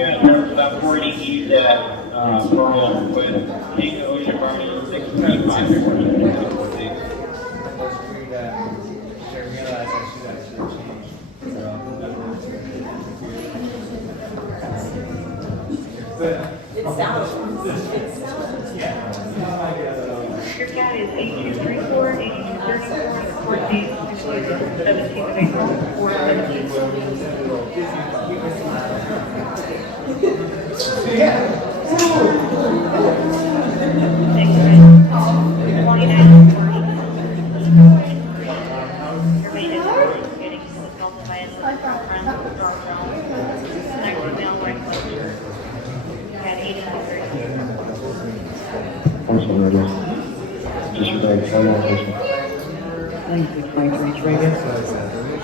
Yeah, number about 40 east at Pearl with King Ocean Marshall 635. It's down. Your cat is 8234, 8234, 14, 17th of April, 417. Thanks, man. 29, 40. Your maintenance is getting to the Gulf of Island, around the Dark Realm. Next to Mount White Glacier. At 8234. Also noticed. Just like how long is it? 23 radio.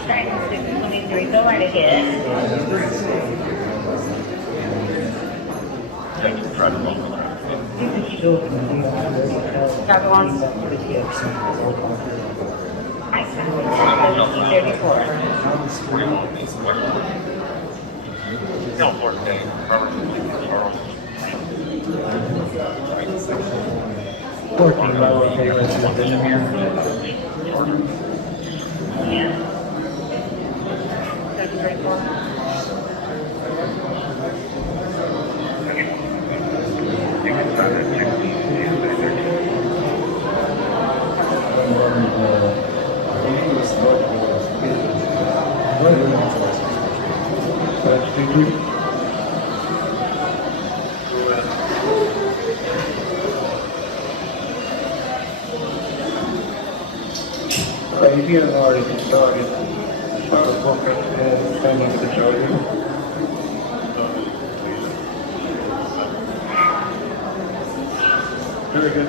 623, go right ahead. Thank you, try to roll around. Dr. Wong? I found 34. No, 14. Charles. 14 by Los Angeles division here. Yeah. 734. If you haven't already started, start booking and sending to the charger. Very good.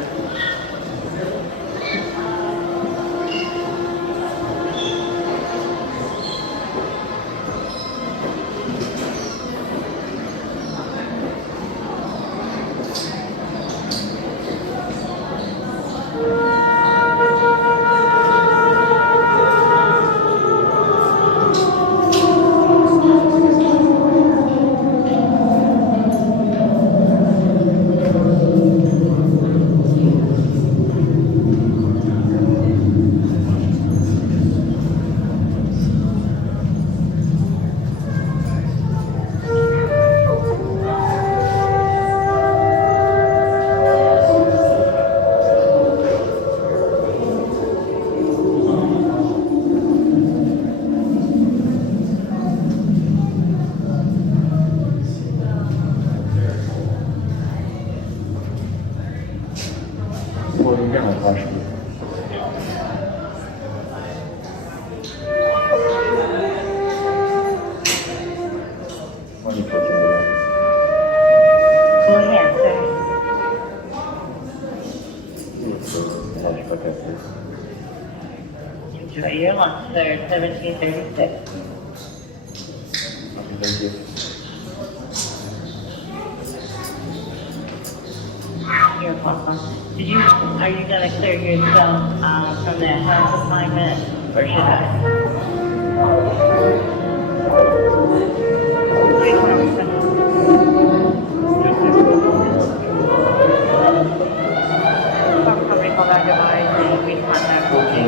Enjoy your lunch there, 1736. Thank you. You're welcome. Are you gonna clear yourself from that health assignment, or should I? They are already being transported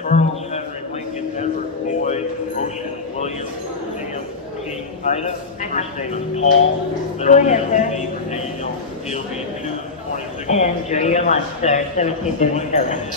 Charles, Henry, Lincoln, Edward, Boyd, Ocean, William, Sam, King, Ida. First name is Paul. Go ahead, sir. Daniel, DOB 226. Enjoy your lunch, sir, 1737.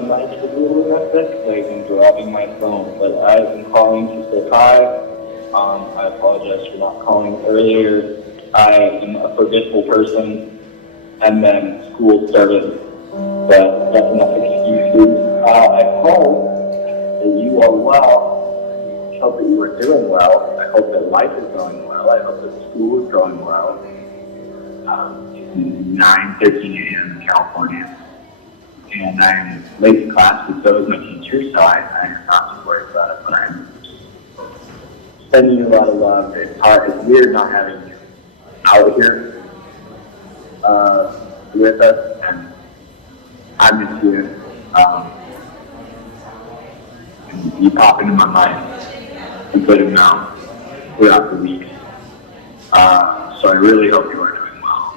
my mic is a little messed because I've been grabbing my phone, but I've been calling to say hi. I apologize for not calling earlier. I am a forgetful person, and then school started, but that's enough excuses. I hope that you are well. I hope that you are doing well. I hope that life is going well. I hope that school is going well. It's 9:13 a.m. in California, and I'm late to class, but so is my teacher, so I'm not too worried about it, but I'm sending you a lot of love. It's hard. It's weird not having you out here with us, and I miss you. And you pop into my mind a good amount throughout the weeks. So I really hope you are doing well.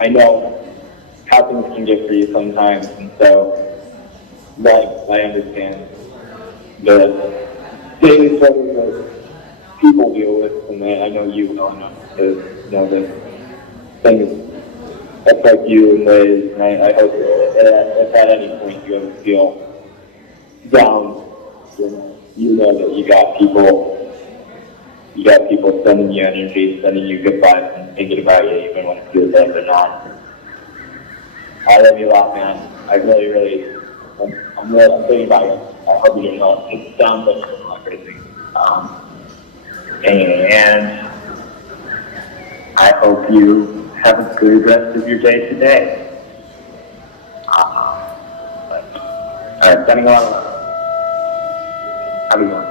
I know how things can get for you sometimes, and so I understand the daily struggles that people deal with, and I know you well enough to know that things affect you in ways, and I hope that if at any point you ever feel down, you know that you got people sending you energy, sending you good vibes, and thinking about you even when it feels like they're not. I love you a lot, man. I'm thinking about you. I hope you didn't know. It sounds like you're not crazy. And I hope you have a good rest of your day today. Alright, sending on. Have a good one.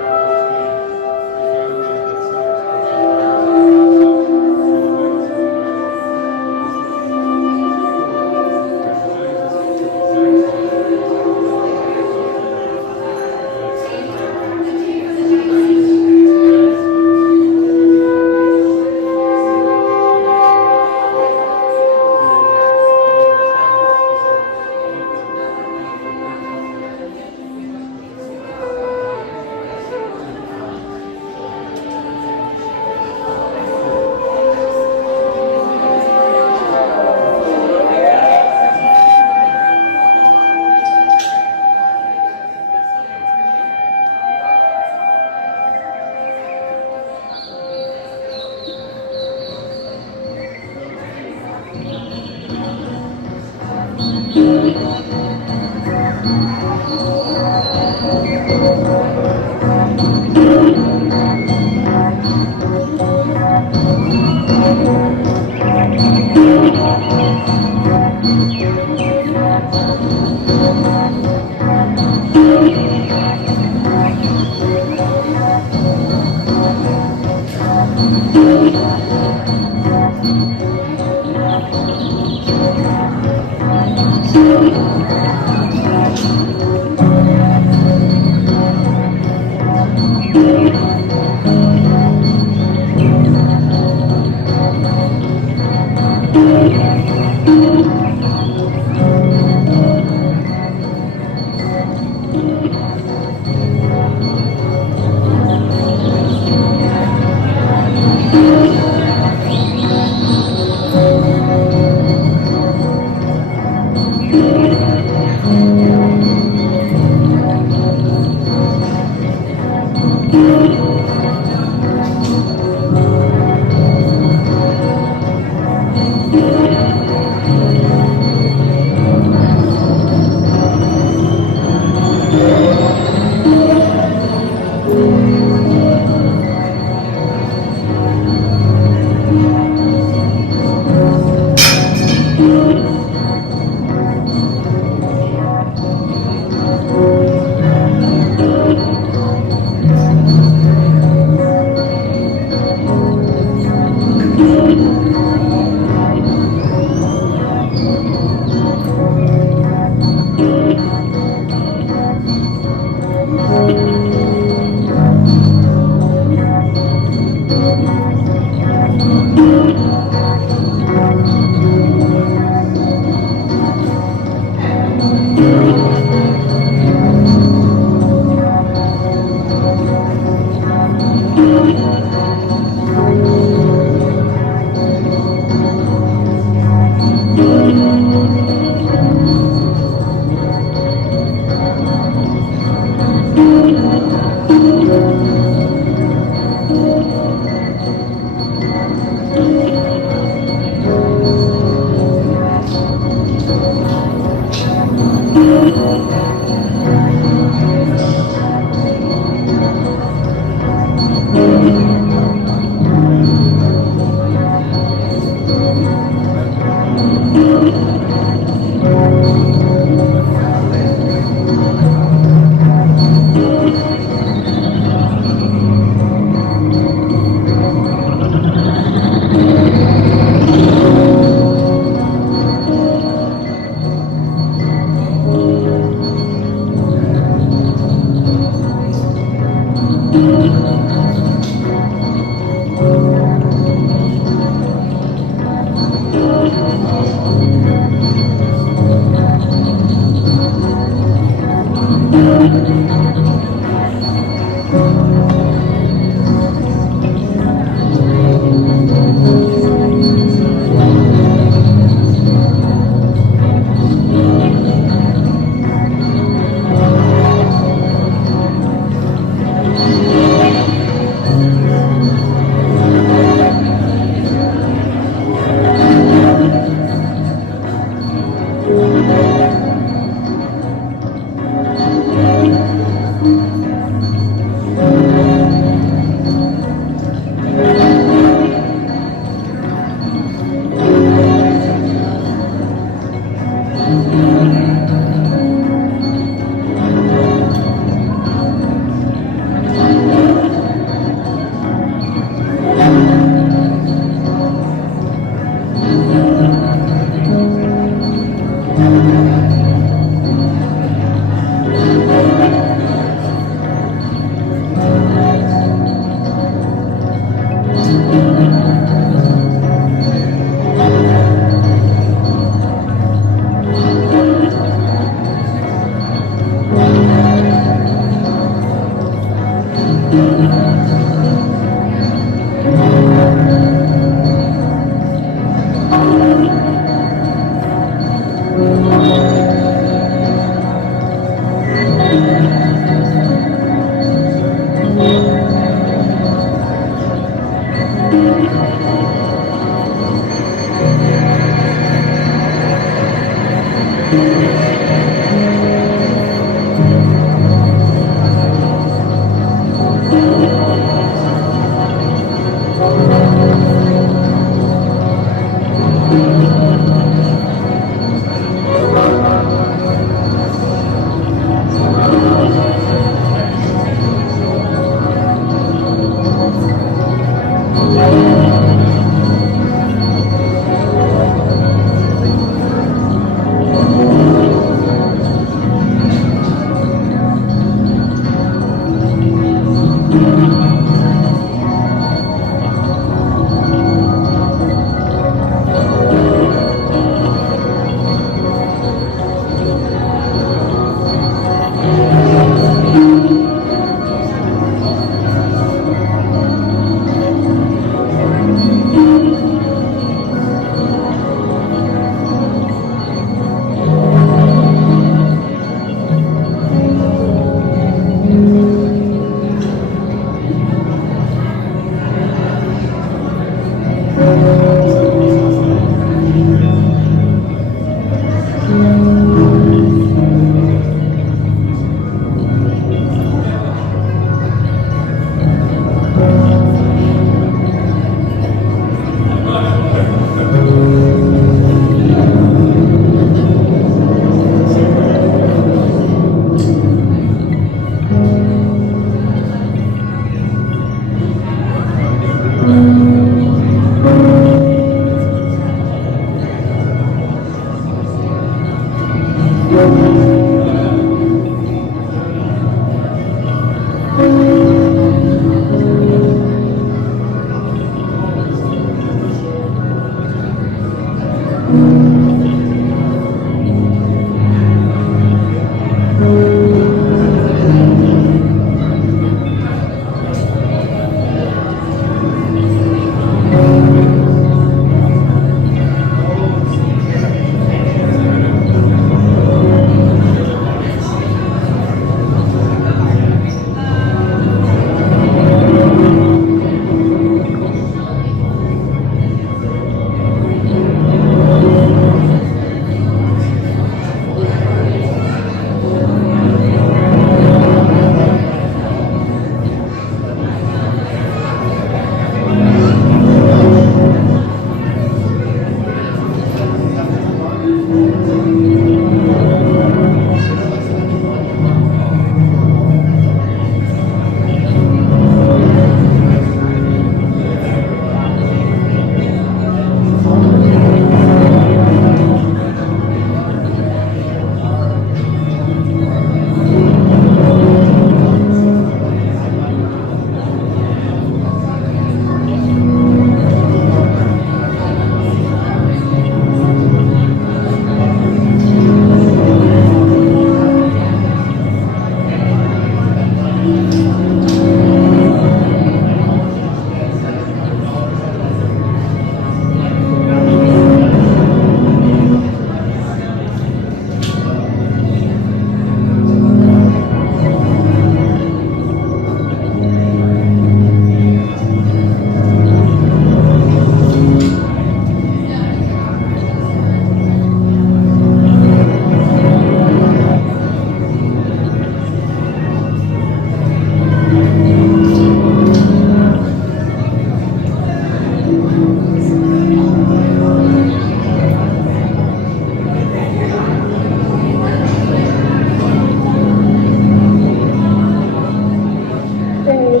I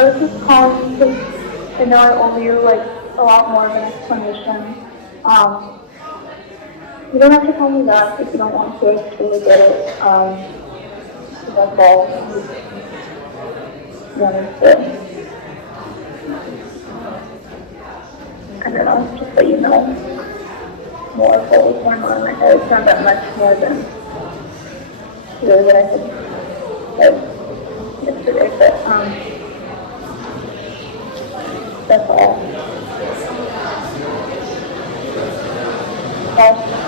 was just calling because I know I owe you like a lot more of an explanation. You don't have to call me back if you don't want to. I totally get it. That's all. Wanted to, I don't know, just let you know more of what was going on in my head. It's not that much more than really what I had said yesterday, but that's all. Bye.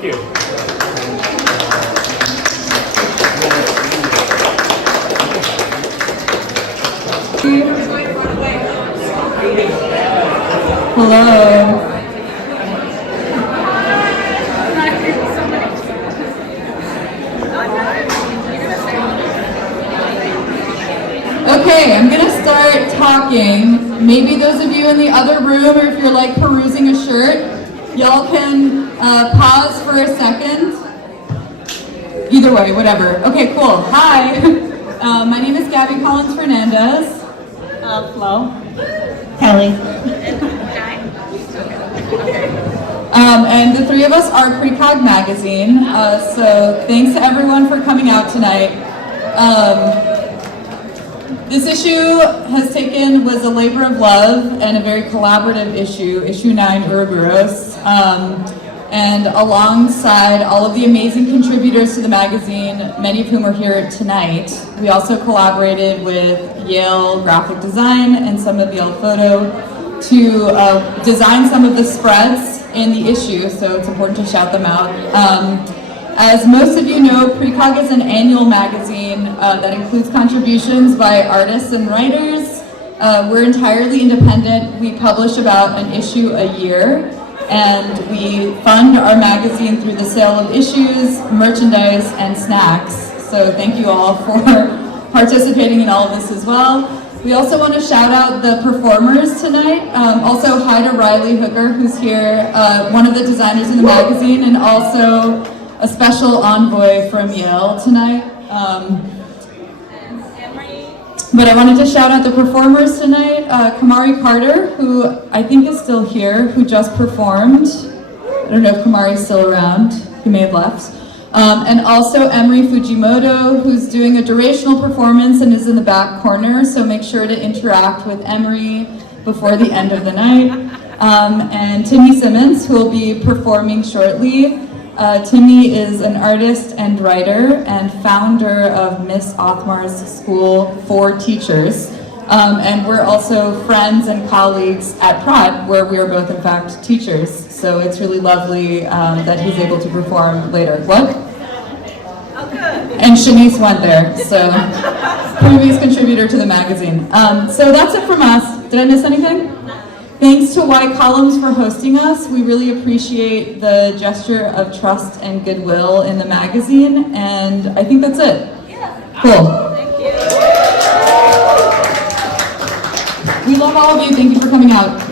Thank you. Hello. Okay, I'm gonna start talking. Maybe those of you in the other room, or if you're like perusing a shirt, y'all can pause for a second. Either way, whatever. Okay, cool. Hi. My name is Gabby Collins Fernandez. Flo. Kelly. And the three of us are Precog Magazine. So thanks to everyone for coming out tonight. This issue was a labor of love and a very collaborative issue, issue 9, Ouroboros. And alongside all of the amazing contributors to the magazine, many of whom are here tonight, we also collaborated with Yale Graphic Design and some of Yale Photo to design some of the spreads in the issue, so it's important to shout them out. As most of you know, Precog is an annual magazine that includes contributions by artists and writers. We're entirely independent. We publish about an issue a year, and we fund our magazine through the sale of issues, merchandise, and snacks. So thank you all for participating in all of this as well. We also want to shout out the performers tonight. Also, hi to Riley Hooker, who's here, one of the designers in the magazine, and also a special envoy from Yale tonight. But I wanted to shout out the performers tonight. Kamari Carter, who I think is still here, who just performed. I don't know if Kamari's still around. He may have left. And also Emery Fujimoto, who's doing a durational performance and is in the back corner, so make sure to interact with Emery before the end of the night. And Timmy Simmons, who will be performing shortly. Timmy is an artist and writer and founder of Miss Othmar's School for Teachers. And we're also friends and colleagues at Pratt, where we are both in fact teachers. So it's really lovely that he's able to perform later. What? Oh, good. And Shanice went there, so previous contributor to the magazine. So that's it from us. Did I miss anything? Thanks to Y Columns for hosting us. We really appreciate the gesture of trust and goodwill in the magazine, and I think that's it. Cool. Thank you. We love all of you. Thank you for coming out.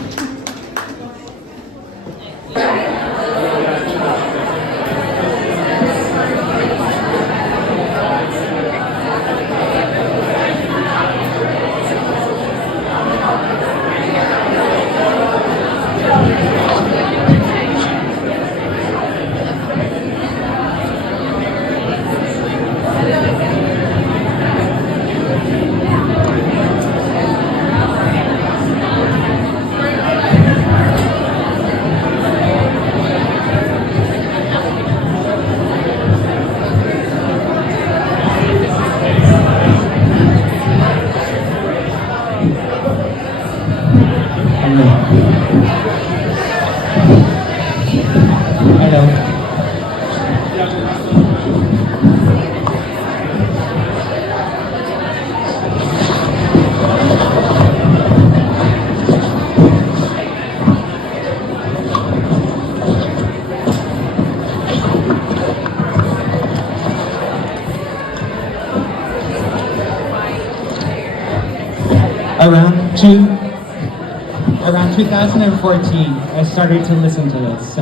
Around 2014, I started to listen to this.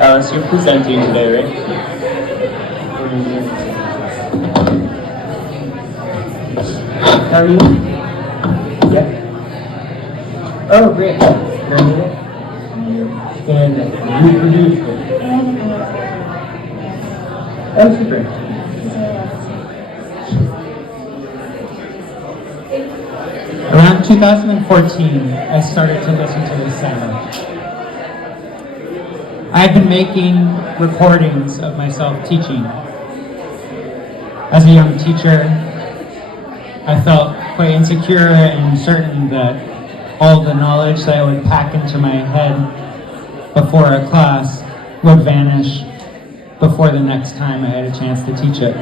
Alice, you're presenting today, right? How are you? Yeah. Oh, great. You're in it? And you produced it. Oh, super. Around 2014, I started to listen to this sound. I've been making recordings of myself teaching. As a young teacher, I felt quite insecure and certain that all the knowledge that I would pack into my head before a class would vanish before the next time I had a chance to teach it.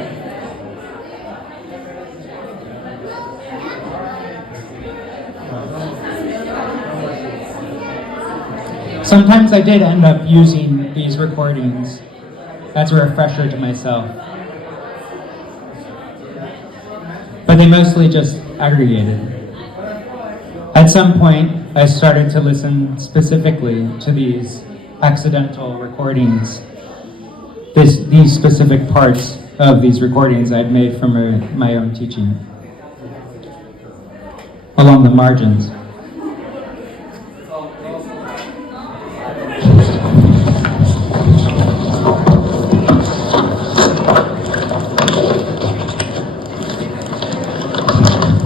Sometimes I did end up using these recordings as a refresher to myself, but they mostly just aggregated. At some point, I started to listen specifically to these accidental recordings, these specific parts of these recordings I'd made from my own teaching, along the margins.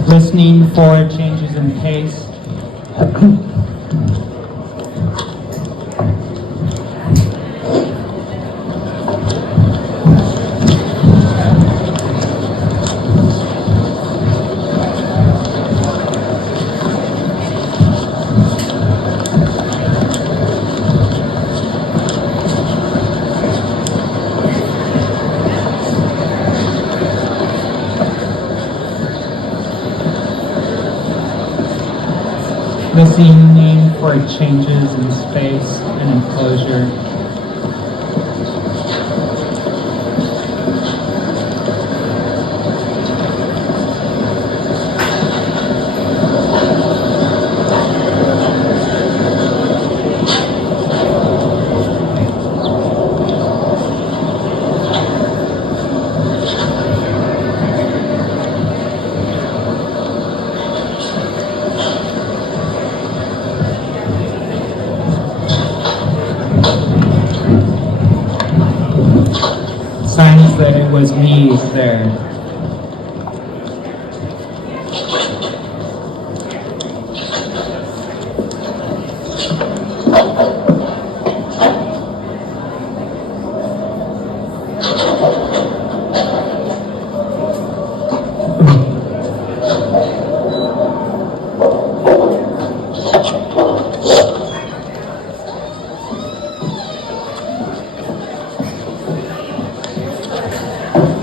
Listening for changes in pace. Listening for changes in space and enclosure. Signs that it was me there.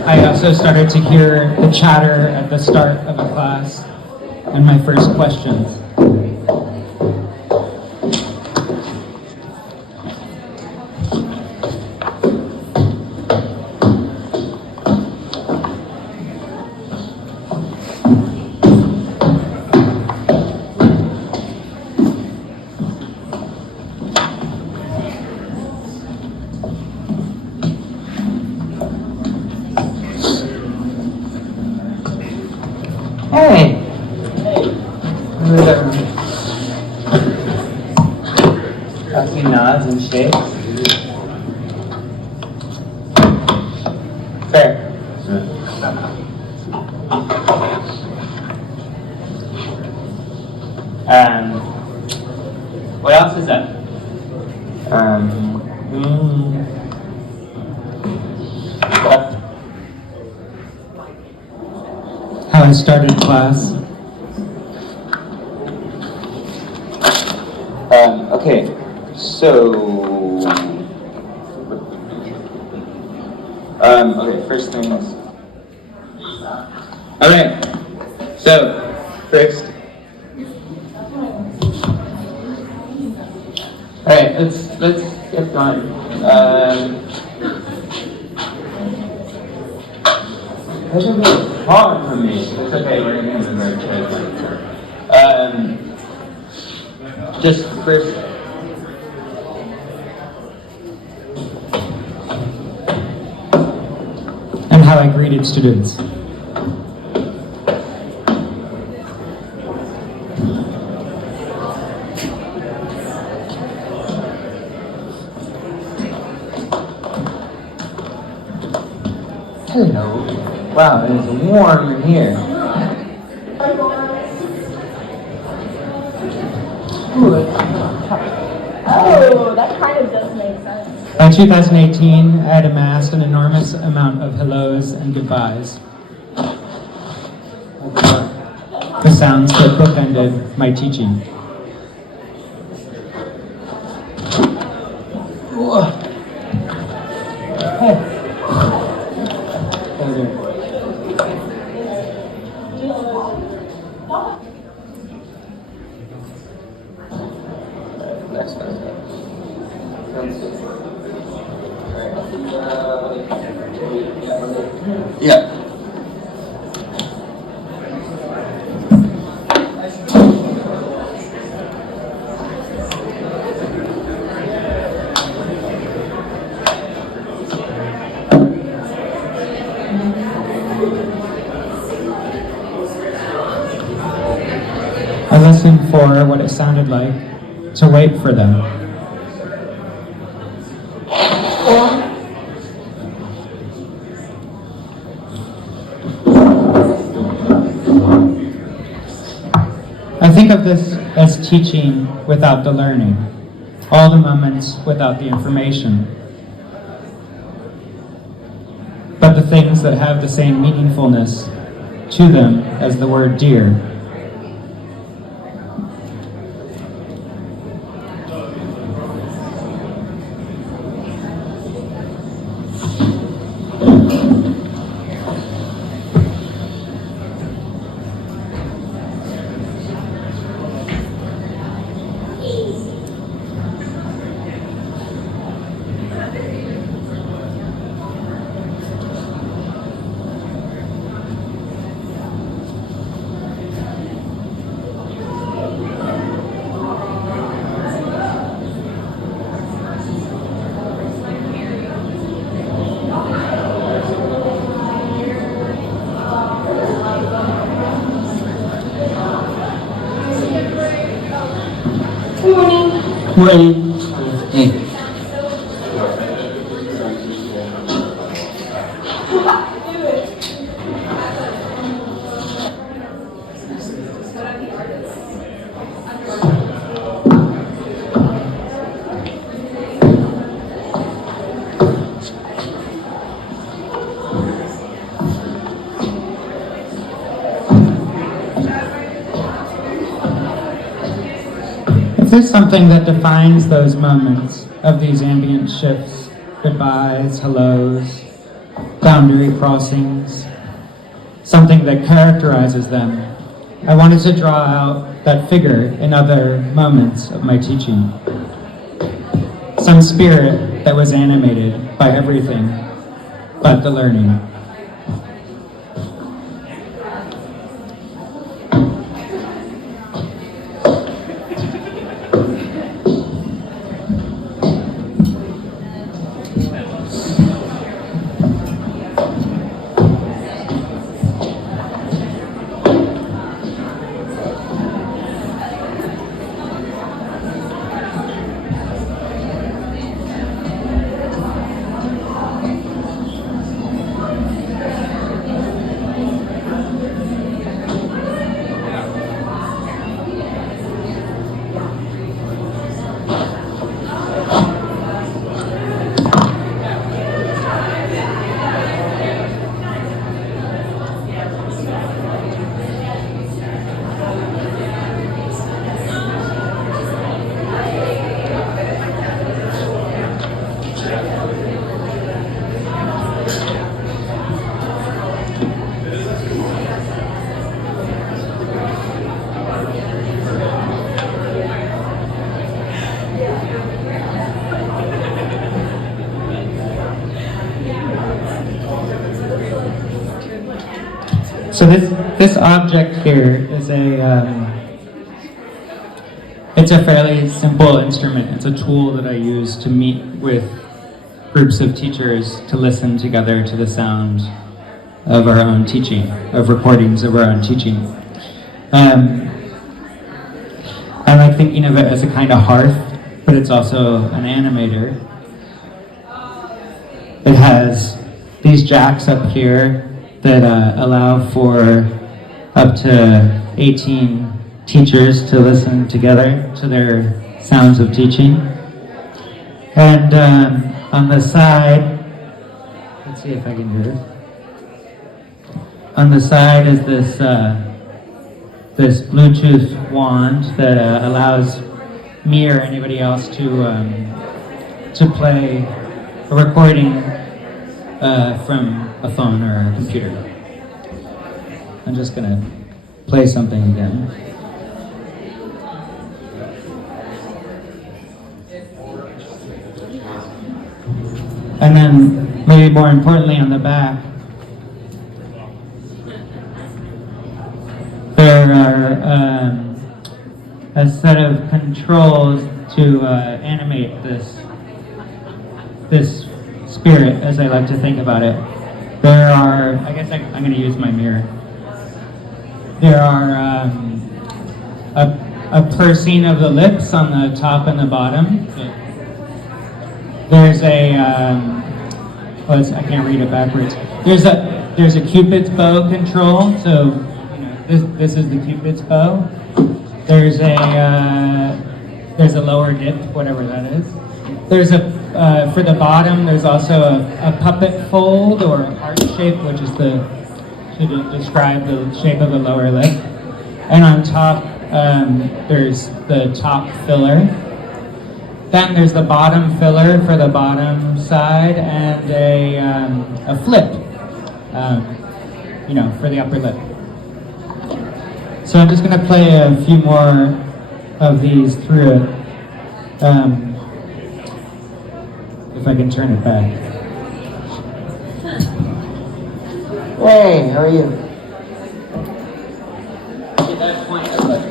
I also started to hear the chatter at the start of a class and my first questions. Hey! Got some nods and shakes. Fair. What else is that? How I started class. Okay, so okay, first things. All right, so first. All right, let's get going. That's a bit hard for me. It's okay, we're gonna do it very quickly. Just first. how I greeted students. Hello. Wow, it is warm in here. Oh, that kind of does make sense. By 2018, I had amassed an enormous amount of hellos and goodbyes. The sounds that bookended my teaching. Yeah. I listened for what it sounded like to wait for them. I think of this as teaching without the learning, all the moments without the information. But the things that have the same meaningfulness to them as the word dear. Morning. Hey. If there's something that defines those moments of these ambient shifts, goodbyes, hellos, boundary crossings, something that characterizes them, I wanted to draw out that figure in other moments of my teaching. Some spirit that was animated by everything but the learning. So this object here is it's a fairly simple instrument. It's a tool that I use to meet with groups of teachers to listen together to the sound of our own teaching, of recordings of our own teaching. I like thinking of it as a kind of hearth, but it's also an animator. It has these jacks up here that allow for up to 18 teachers to listen together to their sounds of teaching. And on the side, let's see if I can do this. On the side is this this Bluetooth wand that allows me or anybody else to play a recording from a phone or a computer. I'm just gonna play something again. And then, maybe more importantly, on the back, there are a set of controls to animate this spirit, as I like to think about it. There are, I guess I'm going to use my mirror. There are a pursing of the lips on the top and the bottom. There's a, I can't read it backwards. There's a Cupid's bow control, so this is the Cupid's bow. There's a lower dip, whatever that is. There's for the bottom, there's also a puppet fold or a heart shape, which is to describe the shape of the lower lip. And on top, there's the top filler. Then there's the bottom filler for the bottom side and a flip, for the upper lip. So I'm just going to play a few more of these through it. If I can turn it back. Hey, how are you? At that point, I was like,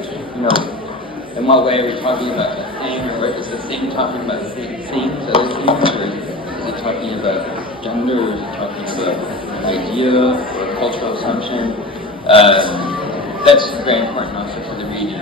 in what way are we talking about the thing, or is the thing talking about the things, other things, or is it talking about gender, or is it talking about an idea or a cultural assumption? That's very important also for the reading.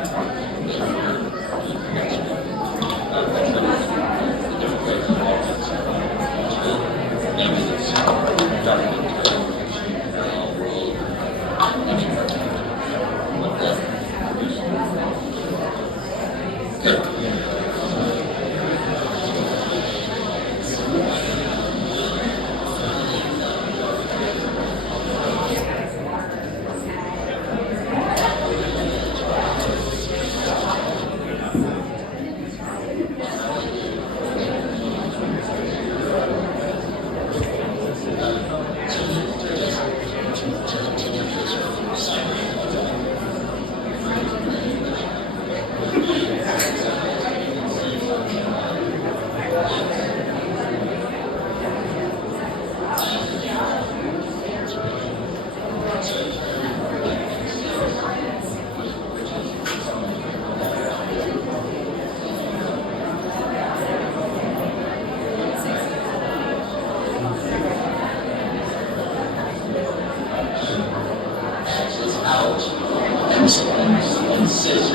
and cis,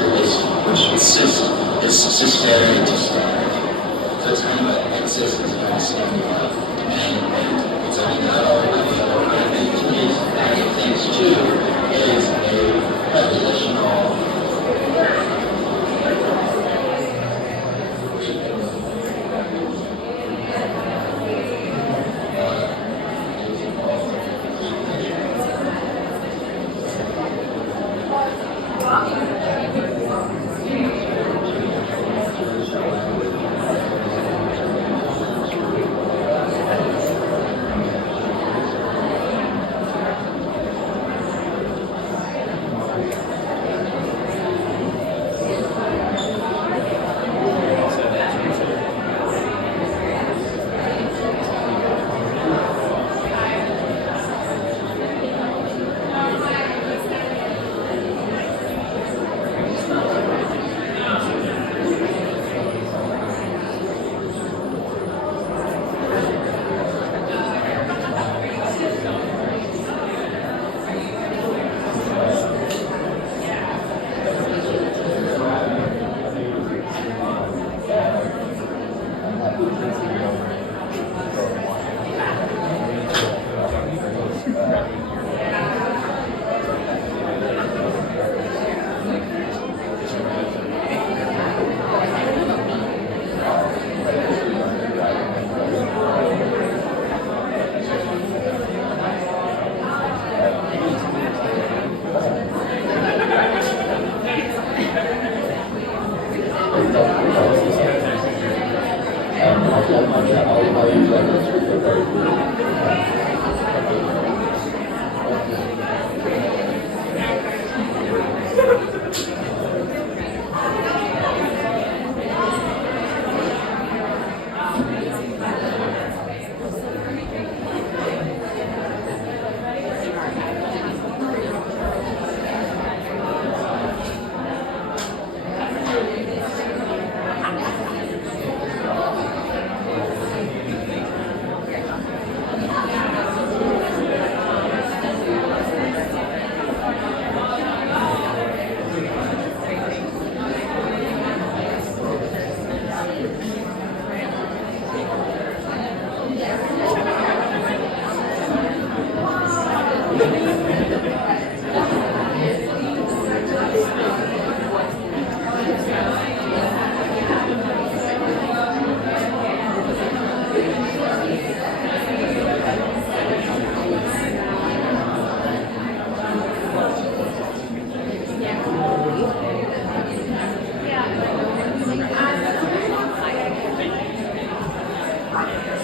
which cis is cisgender to stand. So it's kind of like cis is kind of standing up. And it's only not all I think things too is a prepositional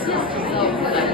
So,